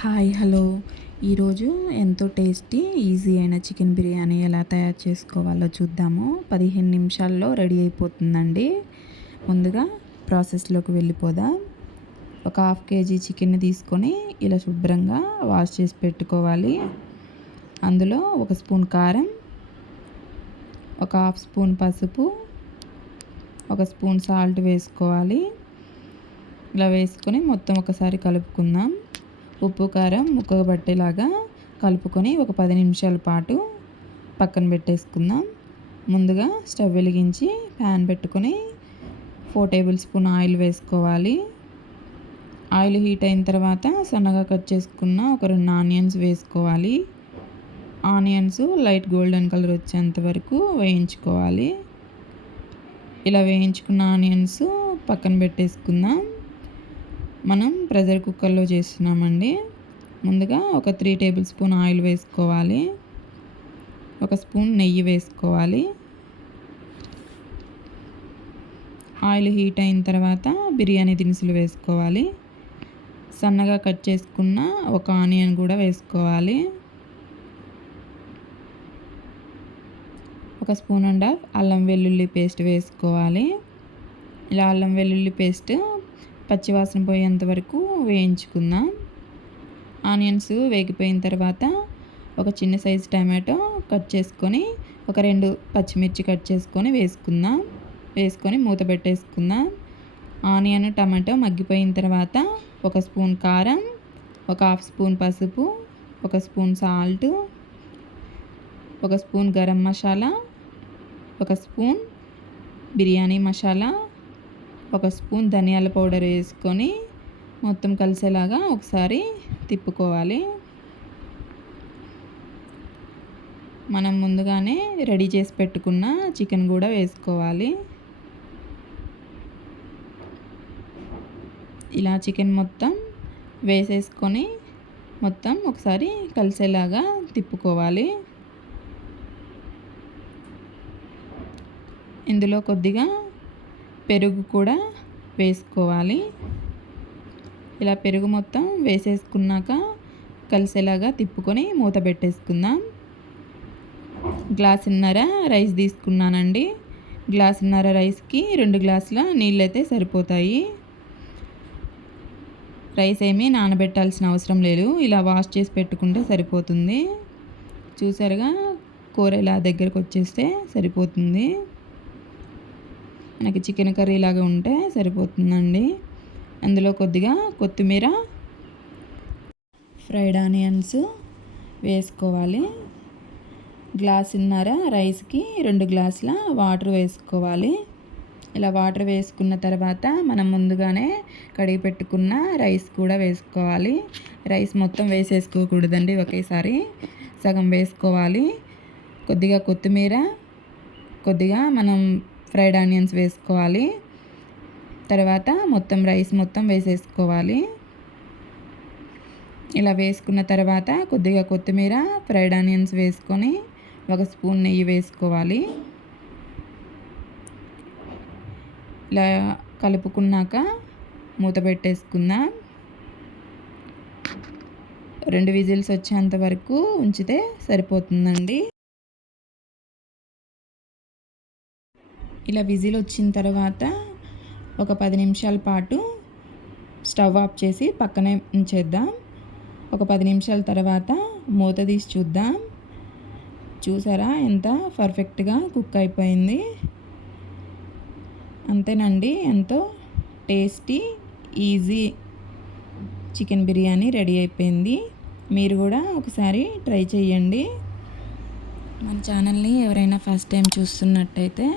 Hi hello. ఈరోజు ఎంతో tasty easy అయిన చికెన్ బిర్యానీ ఎలా తయారు చేసుకోవాలో చూద్దాము. పదిహేను నిమిషాల్లో రెడీ అయిపోతుందండి. ముందుగా ప్రాసెస్లోకి వెళ్ళిపోదాం. ఒక హాఫ్ కేజీ చికెన్ తీసుకొని ఇలా శుభ్రంగా వాష్ చేసి పెట్టుకోవాలి. అందులో ఒక స్పూన్ కారం ఒక హాఫ్ స్పూన్ పసుపు ఒక స్పూన్ సాల్ట్ వేసుకోవాలి. ఇలా వేసుకొని మొత్తం ఒకసారి కలుపుకుందాం. ఉప్పు కారం ముక్కబట్టేలాగా కలుపుకొని ఒక పది నిమిషాల పాటు పక్కన పెట్టేసుకుందాం. ముందుగా స్టవ్ వెలిగించి ప్యాన్ పెట్టుకొని ఫోర్ టేబుల్ స్పూన్ ఆయిల్ వేసుకోవాలి. ఆయిల్ హీట్ అయిన తర్వాత సన్నగా కట్ చేసుకున్న ఒక రెండు ఆనియన్స్ వేసుకోవాలి. ఆనియన్స్ లైట్ గోల్డెన్ కలర్ వచ్చేంత వరకు వేయించుకోవాలి. ఇలా వేయించుకున్న ఆనియన్స్ పక్కన పెట్టేసుకుందాం. మనం ప్రెషర్ కుక్కర్లో చేస్తున్నామండి. ముందుగా ఒక త్రీ టేబుల్ స్పూన్ ఆయిల్ వేసుకోవాలి. ఒక స్పూన్ నెయ్యి వేసుకోవాలి. ఆయిల్ హీట్ అయిన తర్వాత బిర్యానీ దినుసులు వేసుకోవాలి. సన్నగా కట్ చేసుకున్న ఒక ఆనియన్ కూడా వేసుకోవాలి. ఒక స్పూన్ అండ్ హాఫ్ అల్లం వెల్లుల్లి పేస్ట్ వేసుకోవాలి. ఇలా అల్లం వెల్లుల్లి పేస్ట్ పచ్చివాసన పోయేంత వరకు వేయించుకుందాం ఆనియన్స్ వేగిపోయిన తర్వాత ఒక చిన్న సైజు టమాటో కట్ చేసుకొని ఒక రెండు పచ్చిమిర్చి కట్ చేసుకొని వేసుకుందాం వేసుకొని మూత పెట్టేసుకుందాం ఆనియన్ టమాటో మగ్గిపోయిన తర్వాత ఒక స్పూన్ కారం ఒక హాఫ్ స్పూన్ పసుపు ఒక స్పూన్ సాల్ట్ ఒక స్పూన్ గరం మసాలా ఒక స్పూన్ బిర్యానీ మసాలా ఒక స్పూన్ ధనియాల పౌడర్ వేసుకొని మొత్తం కలిసేలాగా ఒకసారి తిప్పుకోవాలి. మనం ముందుగానే రెడీ చేసి పెట్టుకున్న చికెన్ కూడా వేసుకోవాలి. ఇలా చికెన్ మొత్తం వేసేసుకొని మొత్తం ఒకసారి కలిసేలాగా తిప్పుకోవాలి. ఇందులో కొద్దిగా పెరుగు కూడా వేసుకోవాలి. ఇలా పెరుగు మొత్తం వేసేసుకున్నాక కలిసేలాగా తిప్పుకొని మూత పెట్టేసుకుందాం. గ్లాసున్నర రైస్ తీసుకున్నానండి. గ్లాసున్నర రైస్కి రెండు గ్లాసుల నీళ్ళు అయితే సరిపోతాయి. రైస్ ఏమీ నానబెట్టాల్సిన అవసరం లేదు. ఇలా వాష్ చేసి పెట్టుకుంటే సరిపోతుంది. చూసారుగా? కూర ఇలా దగ్గరకు వచ్చేస్తే సరిపోతుంది. మనకి చికెన్ కర్రీ లాగా ఉంటే సరిపోతుందండి. అందులో కొద్దిగా కొత్తిమీర ఫ్రైడ్ ఆనియన్స్ వేసుకోవాలి. గ్లాసున్నర రైస్కి రెండు గ్లాసుల వాటర్ వేసుకోవాలి. ఇలా వాటర్ వేసుకున్న తర్వాత మనం ముందుగానే కడిగి పెట్టుకున్న రైస్ కూడా వేసుకోవాలి. రైస్ మొత్తం వేసేసుకోకూడదండి ఒకేసారి సగం వేసుకోవాలి. కొద్దిగా కొత్తిమీర కొద్దిగా మనం ఫ్రైడ్ ఆనియన్స్ వేసుకోవాలి. తర్వాత మొత్తం రైస్ మొత్తం వేసేసుకోవాలి. ఇలా వేసుకున్న తర్వాత కొద్దిగా కొత్తిమీర ఫ్రైడ్ ఆనియన్స్ వేసుకొని ఒక స్పూన్ నెయ్యి వేసుకోవాలి. ఇలా కలుపుకున్నాక మూత పెట్టేసుకుందాం. రెండు విజిల్స్ వచ్చేంత వరకు ఉంచితే సరిపోతుందండి. ఇలా విజిల్ వచ్చిన తర్వాత ఒక పది నిమిషాల పాటు స్టవ్ ఆఫ్ చేసి పక్కనే ఉంచేద్దాం. ఒక పది నిమిషాల తర్వాత మూత తీసి చూద్దాం. చూసారా ఎంత పర్ఫెక్ట్గా కుక్ అయిపోయింది. అంతేనండి ఎంతో tasty easy chicken biryani ready అయిపోయింది. మీరు కూడా ఒకసారి ట్రై చేయండి. మన ఛానల్ని ఎవరైనా ఫస్ట్ టైం చూస్తున్నట్టయితే